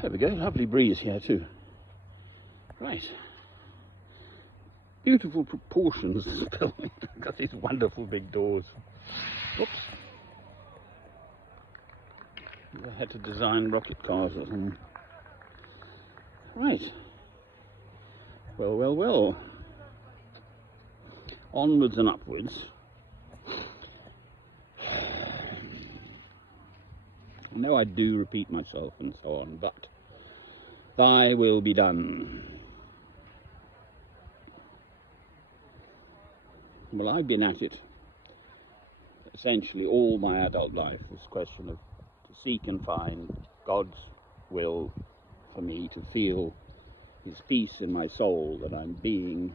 There we go, lovely breeze here too. Right. Beautiful proportions this building. Got these wonderful big doors. Oops. I had to design rocket cars or something. Right. Well, well, well. Onwards and upwards. I know I do repeat myself and so on, but thy will be done. Well, I've been at it essentially all my adult life, this question of to seek and find God's will for me, to feel His peace in my soul that I'm being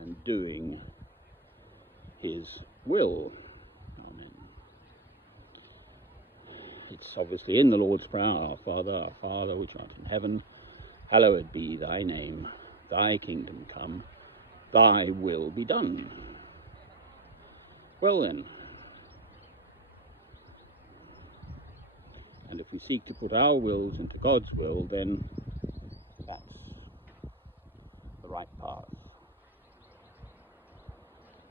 and doing His will. Amen. It's obviously in the Lord's Prayer, our Father which art in heaven, hallowed be thy name, thy kingdom come, thy will be done. Well then, and if we seek to put our wills into God's will, then that's the right path.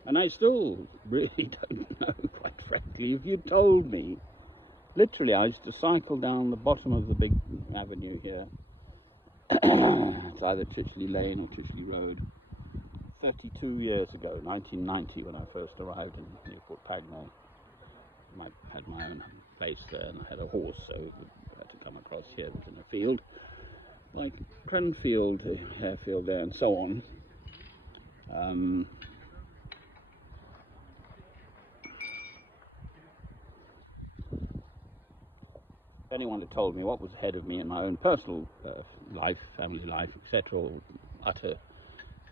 And I still really don't know, quite frankly. If you told me, literally I used to cycle down the bottom of the big avenue here, it's either Chicheley Lane or Chicheley Road, 32 years ago, 1990, when I first arrived in Newport Pagnell. I had my own place there, and I had a horse, so I had to come across here. It was in a field, like Cranfield, Harefield there, and so on. If anyone had told me what was ahead of me in my own personal life, family life, etc., or utter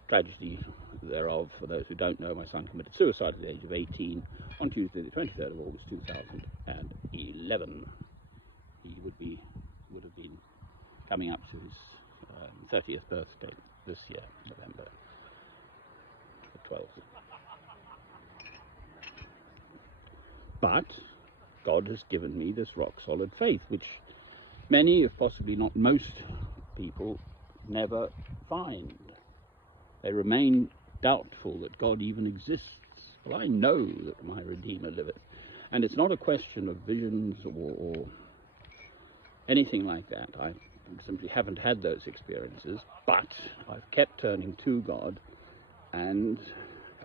tragedy thereof, for those who don't know, my son committed suicide at the age of 18 on Tuesday the 23rd of August 2011. He would have been coming up to his 30th birthday this year, November the 12th. But God has given me this rock-solid faith, which many, if possibly not most people, never find. They remain doubtful that God even exists. Well, I know that my Redeemer liveth. And it's not a question of visions or anything like that. I simply haven't had those experiences, but I've kept turning to God, and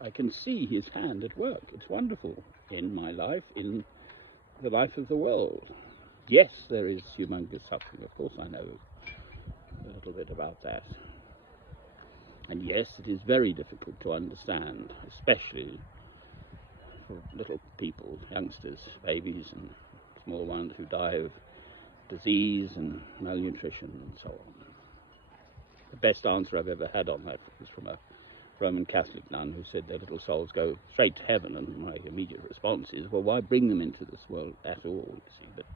I can see His hand at work. It's wonderful in my life, in the life of the world. Yes, there is humongous suffering. Of course, I know a little bit about that. And yes, it is very difficult to understand, especially for little people, youngsters, babies and small ones who die of disease and malnutrition and so on. The best answer I've ever had on that was from a Roman Catholic nun who said their little souls go straight to heaven, and my immediate response is, well, why bring them into this world at all, you see? But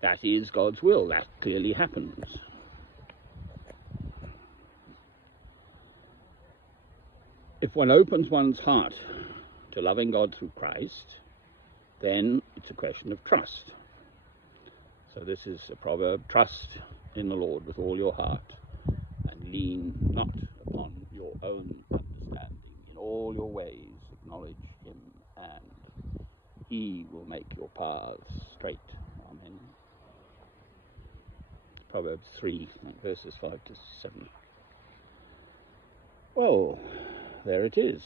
that is God's will. That clearly happens. If one opens one's heart to loving God through Christ, then it's a question of trust. So this is a proverb: trust in the Lord with all your heart, and lean not upon your own understanding. In all your ways acknowledge Him, and He will make your paths straight. Amen. Proverbs 3, verses 5 to 7. Well, there it is.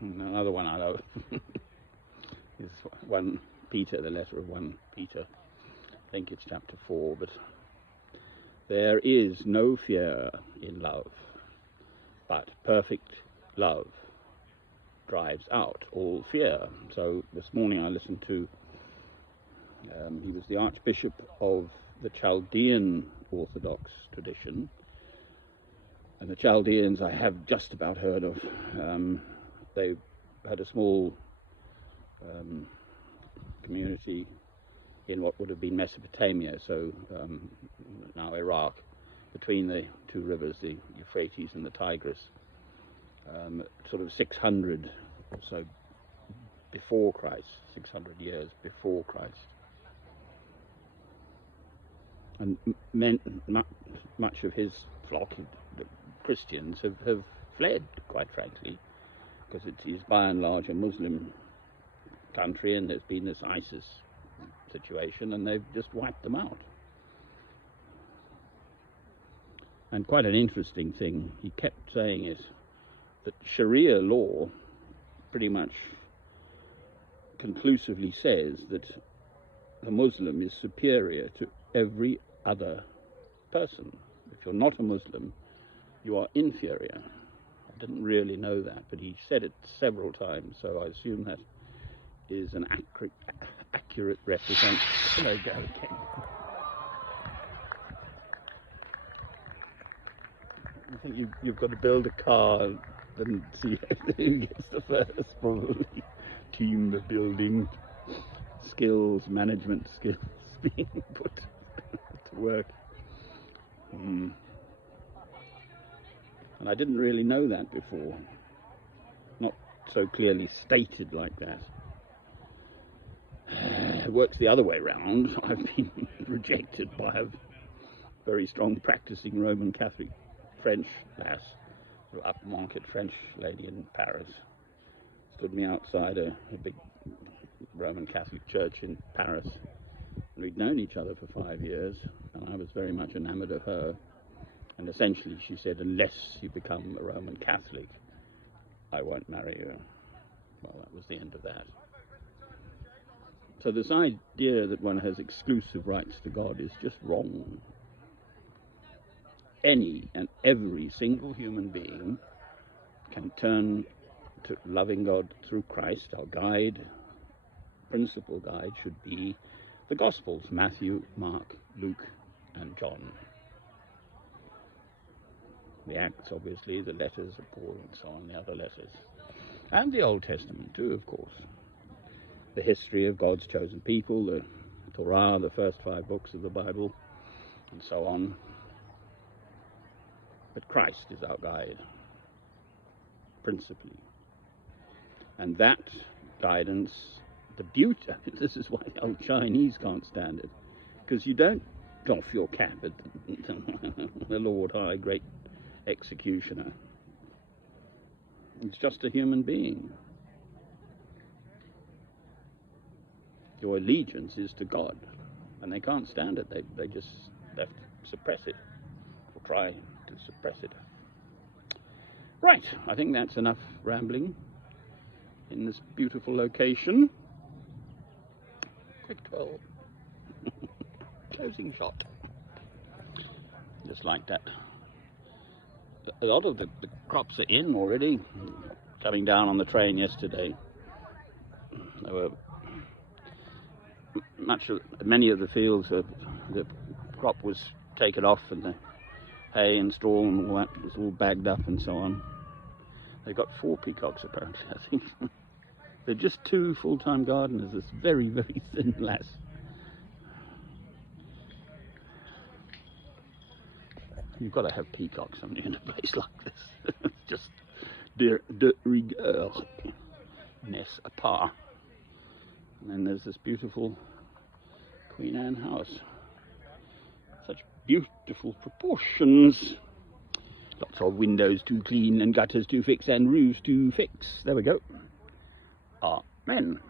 Another one I love is 1 Peter, the letter of 1 Peter. I think it's chapter 4, but there is no fear in love, but perfect love drives out all fear. So this morning I listened to, he was the Archbishop of the Chaldean Orthodox tradition, and the Chaldeans I have just about heard of. They had a small community in what would have been Mesopotamia, so now Iraq, between the two rivers, the Euphrates and the Tigris, sort of 600 or so before Christ, 600 years before Christ. And much of his flock, the Christians, have fled, quite frankly, because it is by and large a Muslim country, and there's been this ISIS situation, and they've just wiped them out. And quite an interesting thing, he kept saying is that Sharia law pretty much conclusively says that the Muslim is superior to every other person. If you're not a Muslim, you are inferior. I didn't really know that, but he said it several times, so I assume that is an accurate representation. There you go again. I think you've got to build a car and see who gets the first, probably. Team the building skills, management skills being put to work. And I didn't really know that before. Not so clearly stated like that. It works the other way round. I've been rejected by a very strong practicing Roman Catholic French lass, an upmarket French lady in Paris. Stood me outside a big Roman Catholic church in Paris. We'd known each other for 5 years, and I was very much enamored of her. And essentially she said, unless you become a Roman Catholic, I won't marry you. Well, that was the end of that. So this idea that one has exclusive rights to God is just wrong. Any and every single human being can turn to loving God through Christ. Our guide, principal guide, should be the Gospels: Matthew, Mark, Luke, and John. The Acts, obviously, the letters of Paul and so on, the other letters. And the Old Testament too, of course. The history of God's chosen people, the Torah, the first 5 books of the Bible, and so on. But Christ is our guide, principally. And that guidance, the beauty, this is why the old Chinese can't stand it, because you don't doff your cap at the Lord High Great Executioner. It's just a human being. Your allegiance is to God, and they can't stand it. They just have to suppress it, or try to suppress it. Right, I think that's enough rambling in this beautiful location. Quick 12. Closing shot. Just like that. A lot of the crops are in already. Coming down on the train yesterday, there were many of the fields, the crop was taken off, and the hay and straw and all that was all bagged up and so on. They've got 4 peacocks apparently, I think. They're just 2 full-time gardeners, this very, very thin lass. You've got to have peacocks in a place like this. It's just de rigueur, nest à part. And then there's this beautiful Queen Anne house. Such beautiful proportions. Lots of windows to clean and gutters to fix and roofs to fix. There we go. Amen.